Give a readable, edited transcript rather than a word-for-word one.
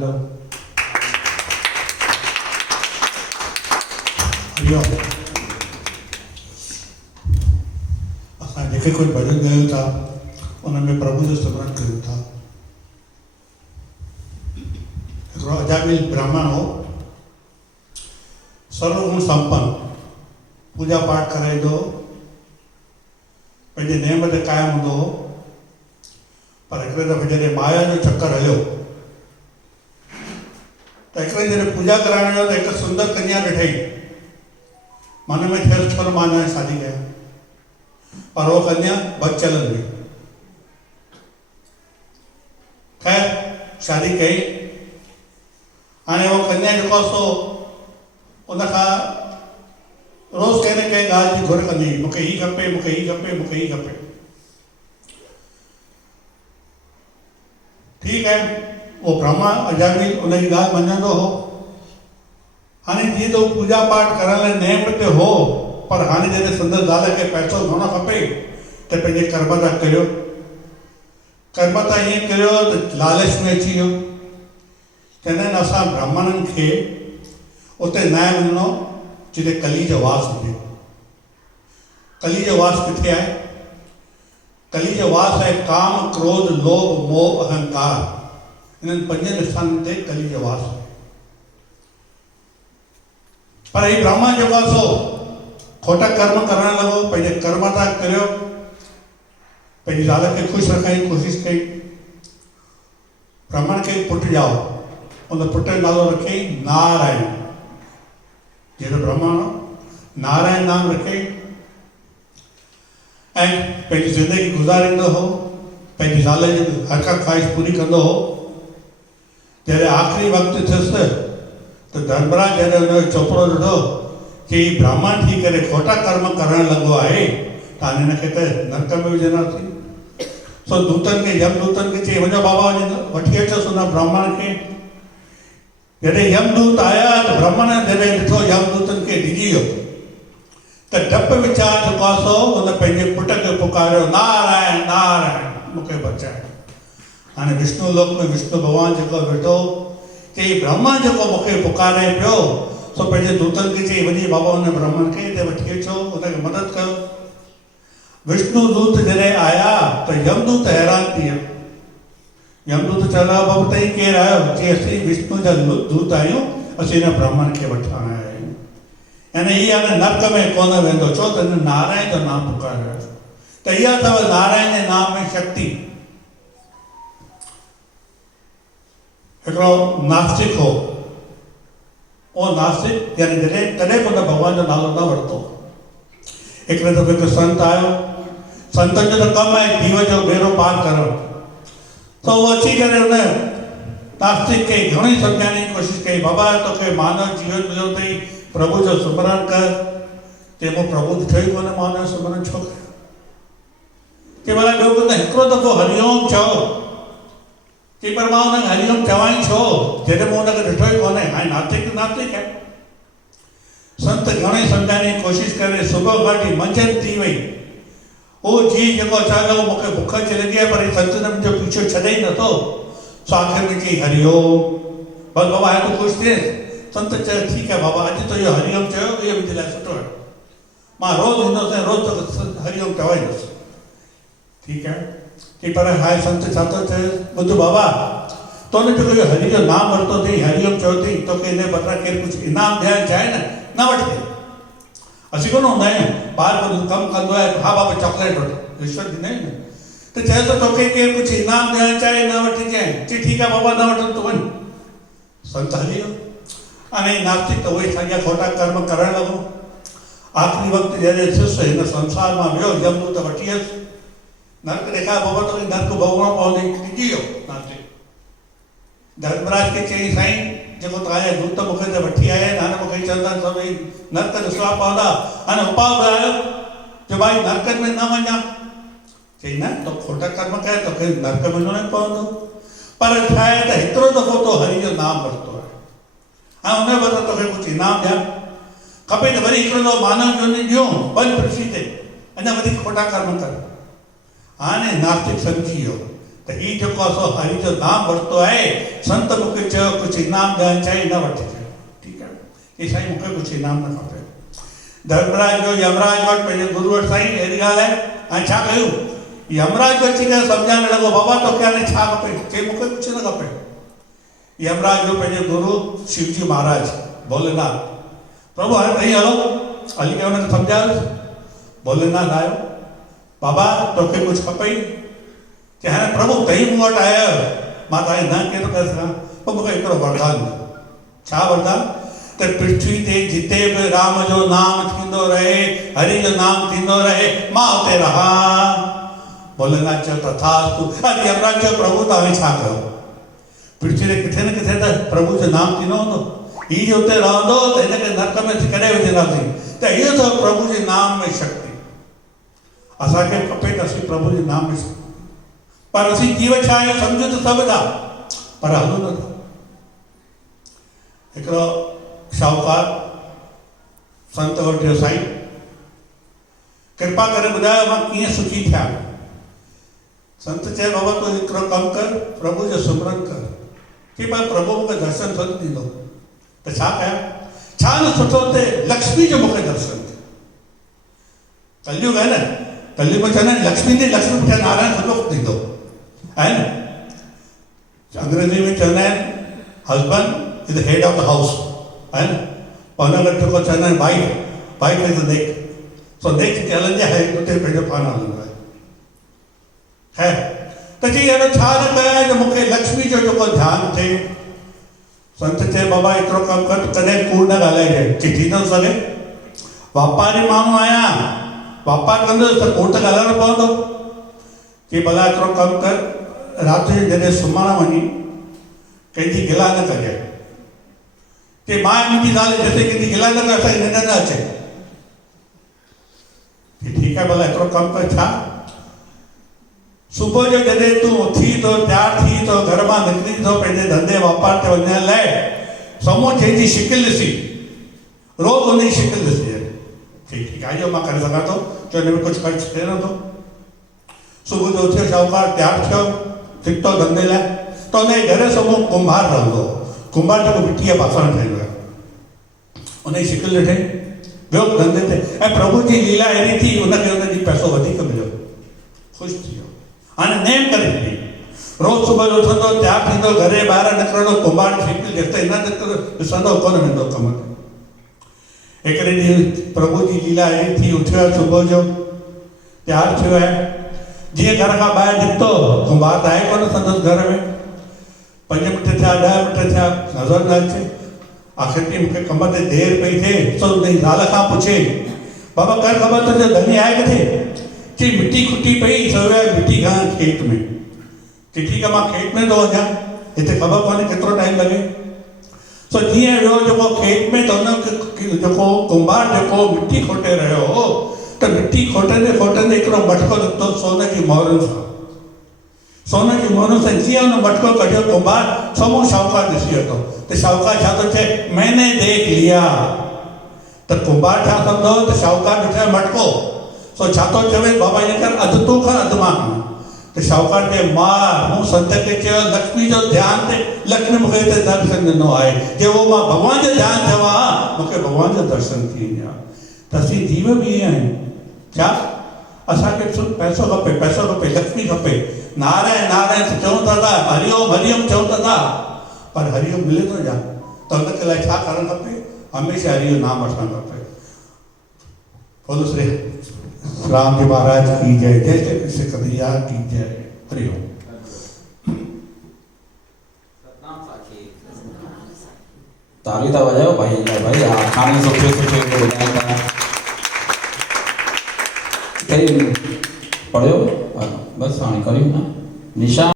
Hello Hariom. असां जेके कोई भजन ॻायूं था उनमें प्रभु जो स्मरण कयूं था। हिकिड़ो अजामिल ब्राह्मण हो, सर्वगुण संपन्न, पूजा पाठ कराईंदो हो, पंहिंजे नेम ते क़ाइमु हूंदो हो। पर हिकिड़े दफ़े जॾहिं माया जो चक्कर हलियो त हिकिड़े जॾहिं पूजा कराइण जो त हिकु सुंदर कन्या ॾिठई। मन में थियसि छो न मां हिन शादी कयां, पर उहो कन्या बदचलन हुई। ख़ैर शादी कई। हाणे उहो कन्या जेको सो उनखां रोज़ कंहिं न कंहिं ॻाल्हि जी घुर कंदी हुई, मूंखे हीअ खपे, मूंखे हीअ खपे, मूंखे हीअ खपे। ठीकु आहे, उहो ब्राह्मण अजामिल उनजी ॻाल्हि मञंदो हो। हाणे जीअं त उहो पूजा पाठ करण लाइ नेम ते हो, पर हाणे जॾहिं संदसि ज़ाल खे पैसो हुअणु खपे त पंहिंजे कर्म था करियो। कर्म था ईअं करियो त लालच में अची वियो। चवंदा आहिनि असां ब्राह्मणनि खे उते न वञिणो जिते कली जो वास हुजे। कली जो वास किथे आहे? कली जो वास आहे काम, क्रोध, लोभ, मोह, अहंकार। इन्हनि पंजनि स्थाननि ते कली जो वास आहे। पर ही ब्राह्मण जेको आहे सो खोटा कर्म करण लॻो, पंहिंजे कर्म था करियो, पंहिंजी ज़ाल खे ख़ुशि रखण जी कोशिशि कई। ब्राह्मण खे पुटु ॼाओ, उन पुट जो नालो रखियई नारायण। जहिड़ो ब्राह्मण नारायण नाम रखियई ऐं पंहिंजी ज़िंदगी गुज़ारींदो हो, पंहिंजी ज़ाल जी हर का ख़्वाहिश पूरी कंदो हो। जॾहिं आख़िरी वक़्तु थियुसि त धर्मराज जॾहिं हुनजो चोपड़ो ॾिठो कि ब्राह्मण थी करे खोटा कर्म करणु लॻो आहे त हाणे हिनखे त नरक में विझंदासीं। सो दूतनि खे, यमदूतनि खे चई वञो बाबा वठी अचोसि हुन ब्राह्मण खे। जॾहिं यमदूत आया त ब्राह्मण जॾहिं ॾिठो यमदूतनि खे डिॼी वियो त डप वीचार जेको आहे सो उन पंहिंजे पुट खे पुकारियो, नारायण नारायण मूंखे बचाए। हाणे विष्णु लोक में विष्णु भॻवानु जेको वेठो कि ब्राह्मण जेको मूंखे पुकारे पियो, सो पंहिंजे दूतनि खे चई वञी बाबा हुन ब्राह्मण खे हिते वठी अचो, हुनखे मदद कयो। विष्णु दूत जॾहिं आया त यमदूत हैरान थी विया। यमदूत चवंदा बाबा तई केरु आयो? चई असीं विष्णु जा दूत आहियूं, असीं हिन ब्राह्मण खे वठण आया आहियूं। यानी हीअ हाणे नर्क में कोन वेंदो, छो त हिन नारायण जो नाम पुकारियो। त इहा अथव नारायण जे नाम में शक्ति। हिकिड़ो नास्तिक हो, उहो नास्तिक यानी जॾहिं कॾहिं बि हुन भॻवान जो नालो न वरितो। हिकिड़े दफ़े हिकु संत आयो। संतनि जो त कमु आहे जीव जो बेड़ो पार करणु। त उहो अची करे हुन नास्तिक खे घणेई सम्झाइण जी कोशिशि कई, बाबा तोखे मानव जीवन मिलियो अथई, प्रभु जो सुमरण कर। चई मूं प्रभु ॾिठो ई कोन्हे, मानव सुमरण छो कयां? चई भला ॿियो कुझु न, हिकिड़ो दफ़ो हरिओम चओ। चई पर मां हुनखे हरिओम चवां छो जॾहिं मूं हुनखे ॾिठो ई कोन्हे? हाणे नास्तिक नास्तिक आहे। संत घणेई सम्झाइण जी कोशिशि करे सुबुह खां वठी मंझंदि थी वई। उहो जीअं जेको अचां लॻो मूंखे बुख अची लॻी आहे, पर संत न मुंहिंजो पीछो छॾे ई नथो। सो आख़िर में चई हरिओम। बसि बाबा हाणे तूं ख़ुशि थिए? संत चयो ठीकु आहे बाबा, अॼु तो इहो हरिओम चयो, इहो मुंहिंजे लाइ सुठो आहे। मां रोज़ु ईंदुसि ऐं रोज़ु तोखे हरिओम चवाईंदुसि। ठीकु आहे। की पर हाणे संत छा थो चए? ॿुध बाबा, तो न जेको इहो हरि जो नाम वरितो अथई, हरिओम चयो अथई, तोखे हिन बदिरां केरु कुझु इनाम ॾियणु चाहे न वठि। असीं कोन हूंदा आहियूं, ॿार कमु कंदो आहे, हा बाबा चॉकलेट वठि, रिश्वत ॾींदा आहियूं न। त चए थो तोखे केरु कुझु इनाम ॾियणु चाहे न वठिजांइ। चई ठीकु आहे बाबा न वठनि तूं वञ। संत हली वियो। हाणे नास्तिक त उहे सॼा खोटा कर्म करणु लॻो। आख़िरी वक़्तु जॾहिं थियुसि हिन संसार मां वियो, यमदूत वठी वियुसि। नर्क ॾेखार बाबा तोखे नर्क भोॻणो पवंदई। डिॼी वियो नास्तिक। धर्मराज खे चई साईं जेको तव्हांजा दूत मूंखे त वठी आया आहिनि, हाणे मूंखे चवंदा सभई नर्क ॾिसणा पवंदा, हाणे उपाउ ॿुधायो जो भाई नर्कनि में न वञा। चई न तो खोटा कर्म कया, तोखे नर्क में वञिणो ई पवंदो। पर छा आहे त हिकिड़ो दफ़ो तो हरि जो नाम वरितो आहे, हाणे हुन बदिरां तोखे कुझु इनाम ॾियां खपे त वरी हिकिड़ो दफ़ो मानव जोनी ॾियूं, वञ पृथ्वी ते, अञा वधीक खोटा कर्म कर। हाणे नास्तिक सम्झी वियो त तो ही जो हरि जो नाम वरतो है संत मुखे चयो कुछ इनाम ॾियणु चाहे न वठी ठीक है ये साईं मुखे कुछ इनाम न खपे। धर्मराज जो यमराज वटि पंहिंजे गुरु वटि साईं अहिड़ी ॻाल्हि आहे ऐं छा कयूं यमराज अची करे सम्झाइण लॻो बाबा तोखे हाणे छा खपे चई मूंखे कुझु न खपे। यमराज जो पंहिंजे गुरु शिवजी महाराज भोलेनाथ प्रभु हाणे तई हलो हली करे हुनखे सम्झायोसि। भोलेनाथ आयो बाबा तोखे कुझु खपई चई हाणे प्रभु तई मूं वटि आया मां तव्हांखे न कीअं थो करे सघां पोइ मूंखे हिकिड़ो वरदान ॾियो। छा वरदान त पृथ्वी ते जिते बि राम जो नाम थींदो रहे हरि जो नाम थींदो रहे मां उते रहां। भोलेनाथ चयो तथास्तु। अरे यमराज चयो प्रभु तव्हां छा कयो पृथ्वी ते किथे न किथे त प्रभु जो नाम थींदो हूंदो ही जो उते रहंदो त हिनखे नरक में कॾहिं विझंदासीं त इहो त प्रभु जे नाम में शक्ति असांखे खपे त असीं प्रभु जे नाम में शक्ति पर असीं जीव छा आहियूं सम्झूं त सभु था पर हलूं नथा। हिकिड़ो शाहूकार संत वटि वियो साईं कृपा करे ॿुधायो मां कीअं सुखी थिया। संत चए बाबा तूं हिकिड़ो कमु कर प्रभु जो सिमरन कर कि भाई प्रभु मूंखे दर्शन थो ॾींदो त छा कयां छा न सुठो थिए लक्ष्मी जो मूंखे दर्शन थिए। कलयुग आहे न कलयुग में चवंदा आहिनि लक्ष्मी पुठियां नारायण सुठो ॾींदो आहे न। अंग्रेजी में चवंदा आहिनि husband is the head of the house है ना और अगर तो को चलना है वाइफ इज द नेक सो नेक के हलंदे है उते पंहिंजो पाण हलंदो है त जी अहिड़ो छा न कयां जो मूंखे लक्ष्मी जो जेको ध्यानु थिए। संत चए बाबा हिकिड़ो कमु कर कॾहिं कूड़ न ॻाल्हाइजे कि थी न सघे वापारी माण्हू आहियां वापारु कंदुसि त कूड़ त ॻाल्हाइणो पवंदो कि भला हिकिड़ो कमु कर राति जो जॾहिं सुम्हणु वञी कंहिंजी गिला न कजे कि मां मुंहिंजी ज़ाल जैसे कंहिंजी गिला न करे असांखे निंड न अचे कि ठीकु आहे भला हिकिड़ो कमु कर छा सुबुह जो जॾहिं तूं उथी थो तयारु थी थो घर मां निकिरी थो पंहिंजे धंधे वापार ते वञण लाइ साम्हूं जंहिंजी शिकिल ॾिसी रोज़ उनजी शिकिल ॾिसी ठीकु आहे इहो मां करे सघां थो छो हिन में कुझु ख़र्चु थिए नथो। सुबुह जो उथियो शाहूकार तयारु थियो निकितो धंधे लाइ त हुनजे घर साम्हूं कुंभार रहंदो कुंभार जेको मिटीअ बासण ठाहींदो आहे उनजी शिकिल ॾिठे वियो धंधे ते ऐं प्रभु जी लीला अहिड़ी थी उनखे उनजी पैसो वधीक मिलियो ख़ुशि थी वियो हाणे नेम करे ॾिनी रोज़ सुबुह जो उथंदो तयारु थींदो घर जे ॿाहिरि निकिरंदो कुंभार शिकिल जेसिताईं न निकिरंदो ॾिसंदो कोन वेंदो कम ते। हिकिड़े ॾींहुं प्रभु जी लीला अहिड़ी थी उथियो आहे सुबुह जो तयारु थियो आहे जीअं घर खां ॿाहिरि निकितो कुंभार त आहे कोन संदसि घर में 5 मिंट थिया 10 मिंट थिया नज़र न अचे आख़िर मूंखे कम ते देरि पई थिए सो हुनजी ज़ाल खां पुछे बाबा कर ख़बर तुंहिंजो धनी आहे किथे चई मिटी खुटी पई सवेर मिटी खां खेत में कि ठीकु आहे मां खेत में थो वञा हिते ख़बर कोन्हे केतिरो टाइम लॻे। सो जीअं वियो जेको खेत में त हुन जेको कुंभार जेको मिटी खोटे रहियो हो त मिटी खोटंदे खोटंदे हिकिड़ो मटको निकितो सोन जी मोहरुनि सां सोन जी मोहरुनि सां जीअं हुन मटको कढियो कुंभार साम्हूं शाहूकार ॾिसी वरितो त शाहूकार छा थो चए मैंने देख लिया त कुंभार छा कंदो त शाहूकार ॾिठो मटको सो छा थो चवे बाबा इन करे अधु तूं खण अधु मां खण त शाहूकार चए मां मूं संत खे चयो लक्ष्मी जो ध्यानु ते लक्ष्मी मूंखे हिते दर्शन ॾिनो आहे जे उहो मां भॻवान जो ध्यानु थियो आहे मूंखे भॻवान जो दर्शन थी वञा। त असीं जीव बि ईअं आहियूं छा असांखे पैसो खपे लक्ष्मी खपे नारायण नारायण चऊं था हरिओम हरिओम चऊं था पर हरिओम मिले थो छा त हुनखे लाइ छा करणु खपे हमेशह हरिओम नाम वठणु खपे। बोलो श्री राम जी महाराज की जय जय श्री कृष्ण कन्हैया की जय हरिओम। ताली था वजायो भाई खाने सुठे कई पढ़ियो बस हाणे करियूं ना निशा